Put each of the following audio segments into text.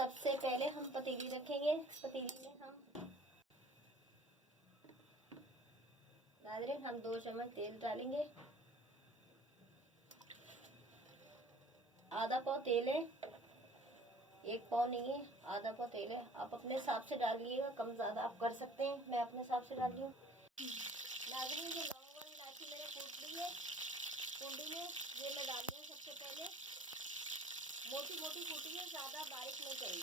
सबसे पहले हम पतीली रखेंगे। पतीली में हम डाल रहे, हम 2 चम्मच तेल डालेंगे। आधा पाव तेल है, 1 पाव नहीं है, आधा पाव तेल है। आप अपने हिसाब से डाल लीजिएगा, कम ज़्यादा आप कर सकते हैं। मैं अपने हिसाब से डाल रही हूँ। नाज़रीन, जो लौंग और इलायची मैंने कूट ली है कुंडी में, ये मैं डाल रही हूँ सबसे पहले। मोटी मोटी कूटी है, ज़्यादा बारीक नहीं करी।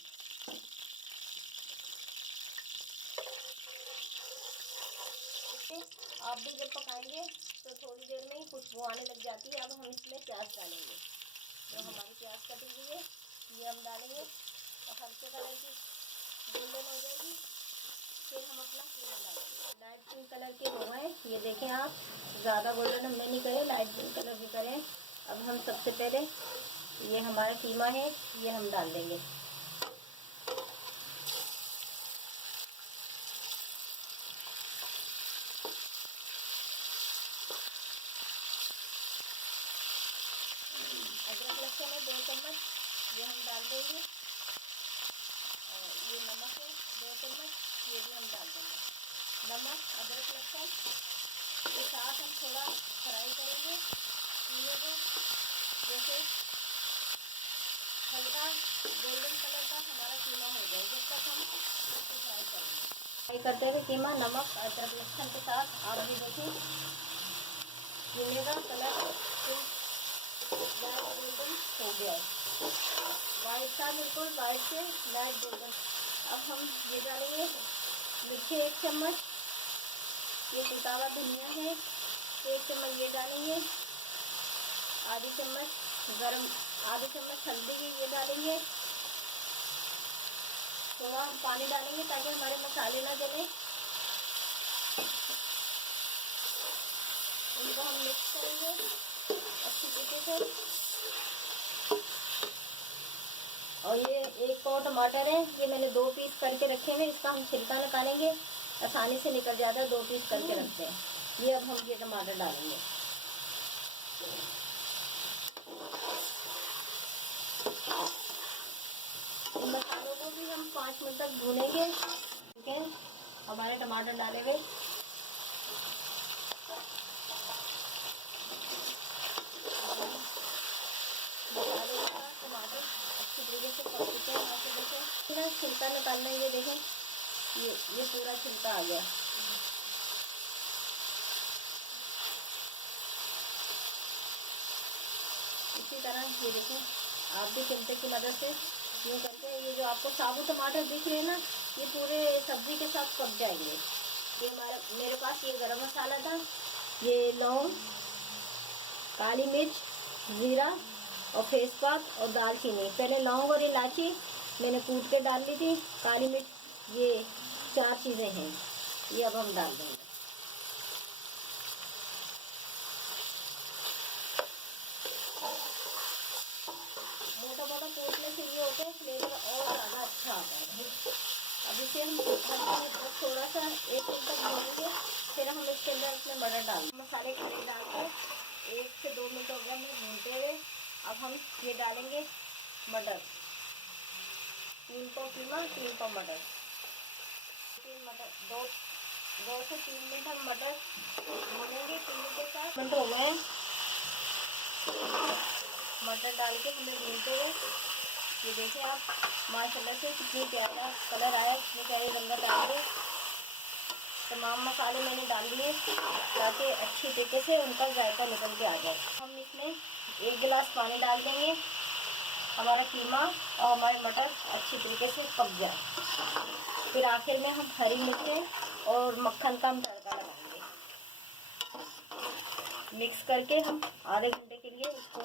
आप भी जब पकाएंगे तो थोड़ी देर में ही खुशबू आने लग जाती है। अब हम इसमें प्याज डालेंगे। जो हमारी प्याज कटी हुई है ये हम डालेंगे और हल्के कलर की गोल्डन हो जाएगी। फिर हम अपना कीमा डालेंगे। लाइट पिंक कलर के हो गए, ये देखें आप। ज़्यादा गोल्डन हमने नहीं करे, लाइट पिंक कलर के करें। अब हम सबसे पहले ये हमारा कीमा है, ये हम डाल देंगे। अदरक लहसुन है 2 चम्मच, ये हम डाल देंगे। और ये नमक है 2 चम्मच, ये भी हम डाल देंगे। नमक, अदरक लहसुन के साथ हम थोड़ा फ्राई करेंगे कीमे को। जैसे हल्का गोल्डन कलर का हमारा कीमा हो जाए, जब तक हम इसको फ्राई करेंगे। फ्राई करते हुए कीमा नमक अदरक लहसुन के साथ। आप भी देखिए कीमे का कलर गोल्डन हो गया है, वाइट का बिल्कुल वाइट से लाइट गोल्डन। अब हम ये डालेंगे मिर्ची 1 चम्मच, ये कुटा हुआ धनिया है 1 चम्मच ये डालेंगे। आधी चम्मच हल्दी की ये डालेंगे। थोड़ा हम पानी डालेंगे ताकि हमारे मसाले ना जले। इनको हम मिक्स करेंगे अच्छी तरीके से। और ये 1 पाव टमाटर है, ये मैंने 2 पीस करके रखे हुए। इसका हम छिलका निकालेंगे, आसानी से निकल जाता है। 2 पीस करके रखते हैं। ये अब हम ये टमाटर डालेंगे। इन मसालों को भी हम 5 मिनट तक भूनेंगे। ठीक है, हमारे टमाटर डाले गए। टमाटर अच्छी तरीके से पक चुके हैं। यहाँ से देखें छिलका निकालना है, ये देखें ये पूरा छिलका आ गया। इसी तरह ये देखें, आप भी चिमटे की मदद से यूँ करते हैं। ये जो आपको साबुत टमाटर दिख रहे हैं ना, ये पूरे सब्जी के साथ पक जाएंगे। ये मेरे पास ये गरम मसाला था, ये लौंग, काली मिर्च, ज़ीरा और तेजपात और दालचीनी। पहले लौंग और इलायची मैंने कूट के डाल ली थी। काली मिर्च, ये 4 चीज़ें हैं, ये अब हम डाल देंगे। मोटा मोटा कूटने से ये होता है फ्लेवर और ज़्यादा अच्छा आता है। अब इसे हम थोड़ा सा 1 मिनट तक भूनेंगे। फिर हम इसके अंदर अपने मटर डालेंगे। मसाले खड़े डालकर 1 से 2 मिनट हो गया हमें भूनते हुए। अब हम ये डालेंगे मटर, 3 पाव कीमा 3 पाव मटर। 2 से 3 मिनट हम मटर भूनेंगे कीमे के साथ। मिनट हो गए मटर डाल के हमें भूनते हुए। ये देखिए आप माशाल्लाह से कितनी प्यारा कलर आया, कितनी प्यारी रंगत आई है। तमाम मसाले मैंने डाल दिए ताकि अच्छी तरीके से उनका जायका निकल के आ जाए। हम इसमें 1 गिलास पानी डाल देंगे, हमारा कीमा और हमारे मटर अच्छी तरीके से पक जाए। फिर आखिर में हम हरी मिर्चें और मक्खन का हम तड़का लगाएंगे। मिक्स करके हम आधे घंटे के लिए इसको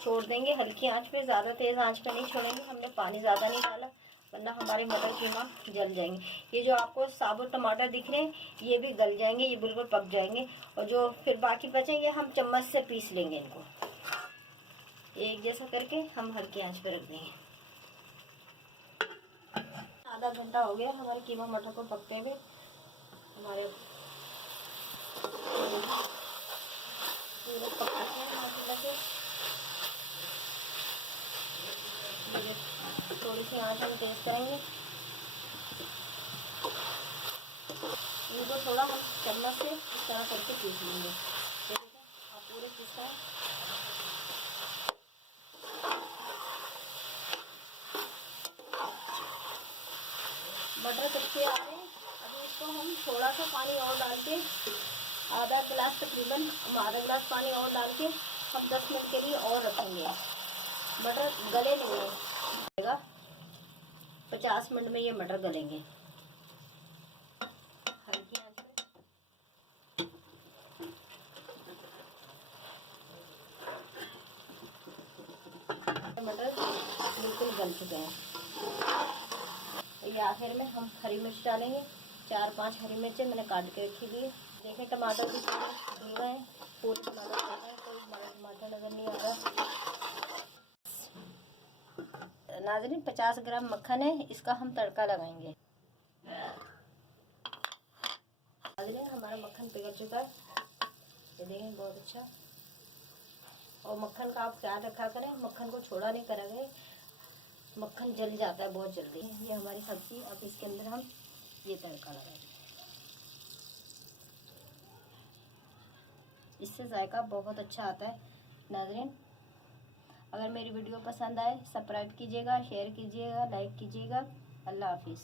छोड़ देंगे हल्की आंच पे। ज़्यादा तेज़ आंच पे नहीं छोड़ेंगे, हमने पानी ज़्यादा नहीं डाला वरना हमारे मटर कीमा जल जाएंगे। ये जो आपको साबुत टमाटर दिख रहे हैं ये भी गल जाएंगे, ये बिल्कुल पक जाएंगे। और जो फिर बाकी बचेंगे हम चम्मच से पीस लेंगे। इनको एक जैसा करके हम हल्की आंच पे रख देंगे। आधा घंटा हो गया हमारे कीमा मटर को पकते हुए। हमारे पूरे पक चुके हैं माशाल्लाह से। थोड़ी की आंच हम तेज़ करेंगे। इनको थोड़ा हम चम्मच से इस तरह करके पीस लेंगे। देखिए आप पूरे पीसते हैं। मटर कच्चे आ रहे हैं। अभी इसको हम थोड़ा सा पानी और डाल के, आधा गिलास तकरीबन, आधा गिलास पानी और डाल के हम 10 मिनट के लिए और रखेंगे। मटर गले नहीं, 50 मिनट में ये मटर गलेंगे हल्की आंच पे। मटर बिल्कुल गल चुके हैं। ये आखिर में हम हरी मिर्च डालेंगे। 4-5 हरी मिर्चें मैंने काट के रखी हुई है। देखें टमाटर भी धुल गए हैं, पूरे टमाटर धुल गए हैं, कोई टमाटर नज़र नहीं आ रहा। नाज़रीन 50 ग्राम मक्खन है, इसका हम तड़का लगाएंगे। नाज़रीन हमारा मक्खन पिघल चुका है, ये देखें बहुत अच्छा। और मक्खन का आप ख्याल रखा करें, मक्खन को छोड़ा नहीं करेंगे, मक्खन जल जाता है बहुत जल्दी। ये हमारी सब्ज़ी, अब इसके अंदर हम ये तड़का लगाएंगे। इससे जायका बहुत अच्छा आता है। नाज़रीन अगर मेरी वीडियो पसंद आए सब्सक्राइब कीजिएगा, शेयर कीजिएगा, लाइक कीजिएगा। अल्लाह हाफिज़।